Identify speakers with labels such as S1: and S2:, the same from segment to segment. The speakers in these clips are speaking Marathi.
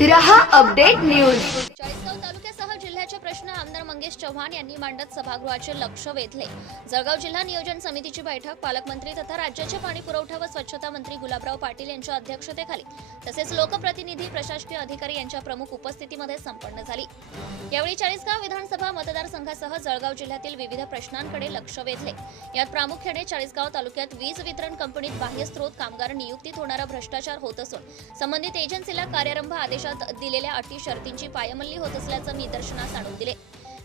S1: रहा अपडेट न्यूज। प्रश्न आमदार मंगेश चव्हाण यांनी मांडत सभागृहाचे लक्ष वेधले. जळगाव जिल्हा नियोजन समितीची बैठक पालकमंत्री तथा राज्याचे पाणी पुरवठा व स्वच्छता मंत्री गुलाबराव पाटील यांच्या अध्यक्षतेखाली तसेच लोकप्रतिनिधी प्रशासकीय अधिकारी यांच्या प्रमुख उपस्थितीमध्ये संपन्न झाली. यावेळी चाळीसगाव विधानसभा मतदारसंघासह जळगाव जिल्ह्यातील विविध प्रश्नांकडे लक्ष वेधले. यात प्रामुख्याने चाळीसगाव तालुक्यात वीज वितरण कंपनीत बाह्य स्त्रोत कामगार नियुक्तीत होणारा भ्रष्टाचार होत असून संबंधित एजन्सीला कार्यारंभ आदेशात दिलेल्या अटी शर्तींची पायमल्ली होत असल्याचं निदर्शनास आणून दिले.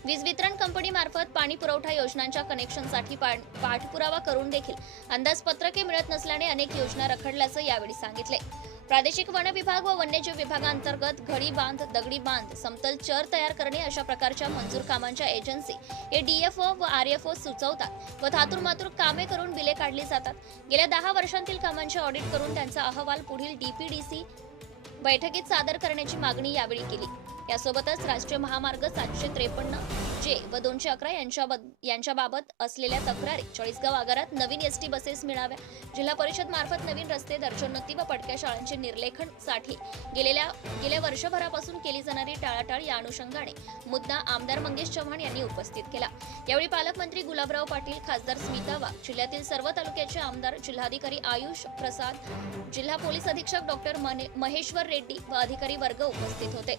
S1: वीज वितरण कंपनीमार्फत पाणी पुरवठा योजनांच्या कनेक्शनसाठी पाठपुरावा करून देखील अंदाजपत्रके मिळत नसल्याने अनेक योजना रखडल्याचं यावेळी सांगितले. प्रादेशिक वन विभाग व वन्यजीव विभागांतर्गत घडी बांध दगडी बांध समतल चर तयार करणे अशा प्रकारच्या मंजूर कामांच्या एजन्सी हे डीएफओ व आरएफओ सुचवतात व थातूर मातूर कामे करून बिले काढली जातात. गेल्या दहा वर्षांतील कामांचे ऑडिट करून त्यांचा अहवाल पुढील डीपीडीसी बैठकीत सादर करण्याची मागणी यावेळी केली. यासोबतच राष्ट्रीय महामार्ग सातशे त्रेपन्न जे व दोनशे अकरा यांच्याबाबत असलेल्या तक्रारी चाळीसगाव आगारात नवीन एस टी बसेस मिळाव्या. जिल्हा परिषद मार्फत नवीन रस्ते दर्शोन्नती व पडक्या शाळांचे निर्लेखनसाठी गेलेल्या गेल्या वर्षभरापासून केली जाणारी टाळाटाळ या अनुषंगाने मुद्दा आमदार मंगेश चव्हाण यांनी उपस्थित केला. यावेळी पालकमंत्री गुलाबराव पाटील खासदार स्मिता वाघ जिल्ह्यातील सर्व तालुक्याचे आमदार जिल्हाधिकारी आयुष प्रसाद जिल्हा पोलीस अधीक्षक डॉक्टर महेश्वर रेड्डी व अधिकारी वर्ग उपस्थित होते.